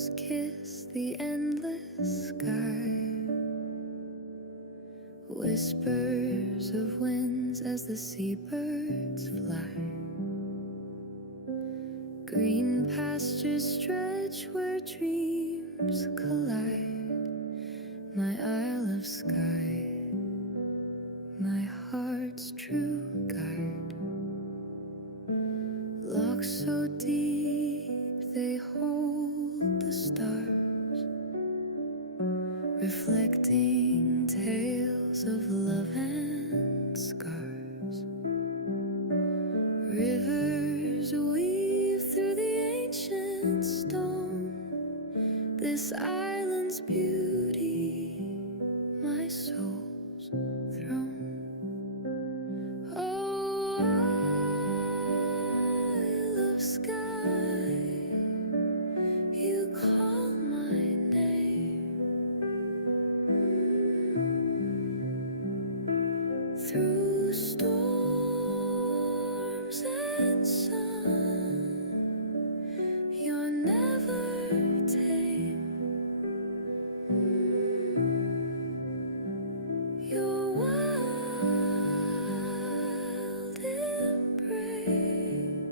shadows kiss the endless sky. Whispers of winds as the seabirds fly. Green pastures stretch where dreams collide. My Isle of Skye, my heart's true guide. Locks so deep they hold the stars, reflecting tales of love and scars. Rivers weave through the ancient stone, this island's beauty, my soul's throne. Oh, Isle of Skye, you call my name. Through storms and sun, you're never tame. Your wild embrace,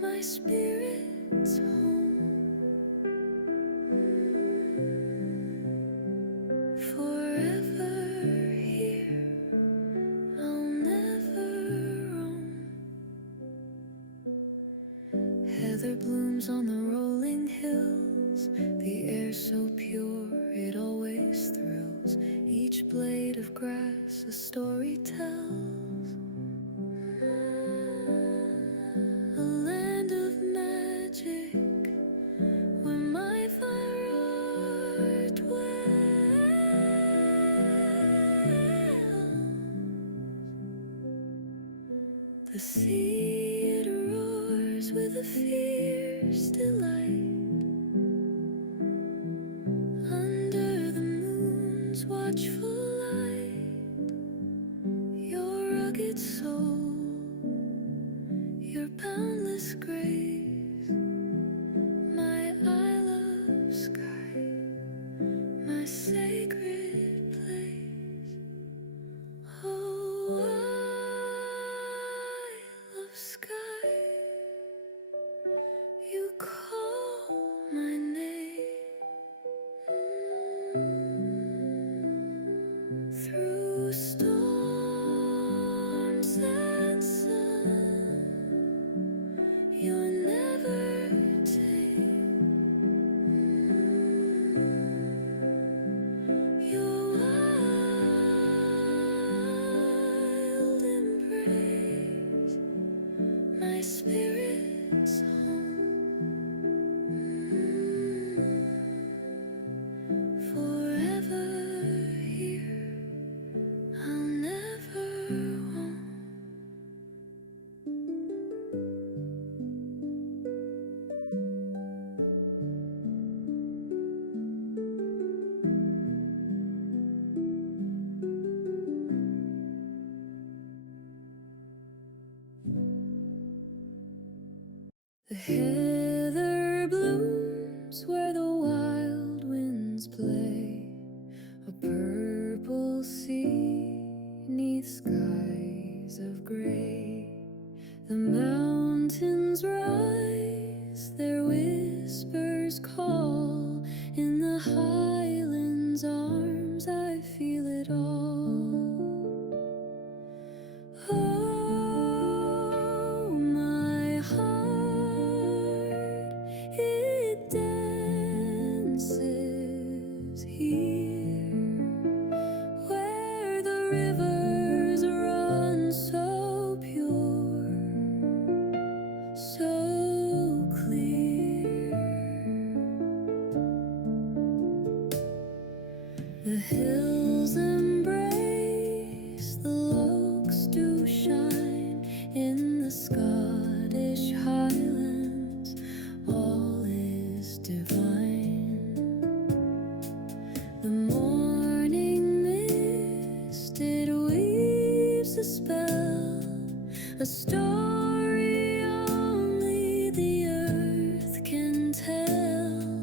my spirit's home. Forever here, I'll never roam. Heather blooms on the rolling hills, the air so pure it always thrills. Each blade of grass a story tells. A land of magic where my fire dwells. The sea it roars with a fierce delight. Under the moon's watchful light, your rugged soul, your boundless grace, my Isle of Skye, my sacred place. Oh, Isle of Skye, you call my name. Through storms and sun, you're never tame. Your wild embrace, my spirit's home. Forever here, I'll never roam. The heather blooms where the wild winds play, a purple sea neath skies of gray. The mountains rise, their whispers call. In the highlands' arms I feel it all. Oh, my heart, it dances here, where the rivers run so pure, so clear. The hills embrace, the lochs do shine in the Scottish Highlands. All is divine. The morning mist it weaves a spell, a story only the earth can tell.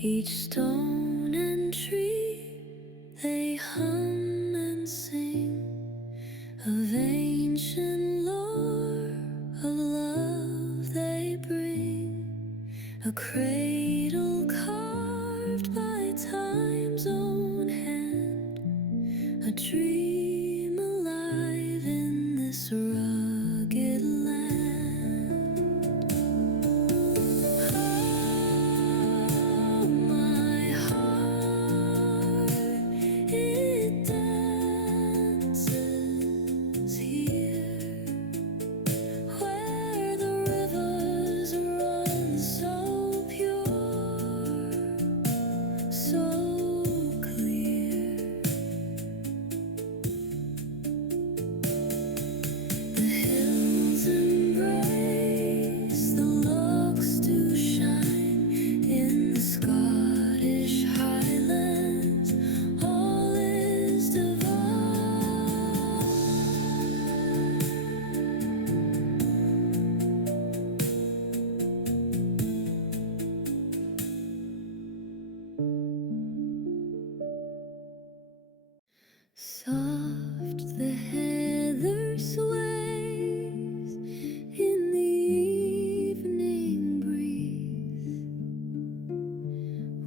Each stone and tree, they hum and sing of ancient lore, of love they bring. A cradle carved by time's own hand, a dream alive in this rugged land. Oh, my heart, it dances here, where the rivers run so pure, so clear. The hills embrace, the lochs do shine in the Scottish Highlands. All is divine. Soft the heather sways in the evening breeze,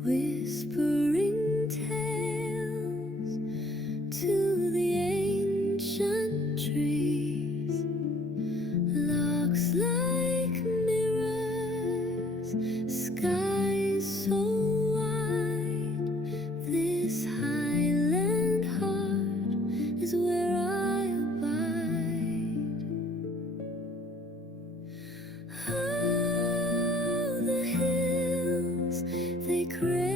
whispering tales to the ancient trees. Locks like mirrors, skies so wide. This highland heart is where I abide. Oh, the hills, they crave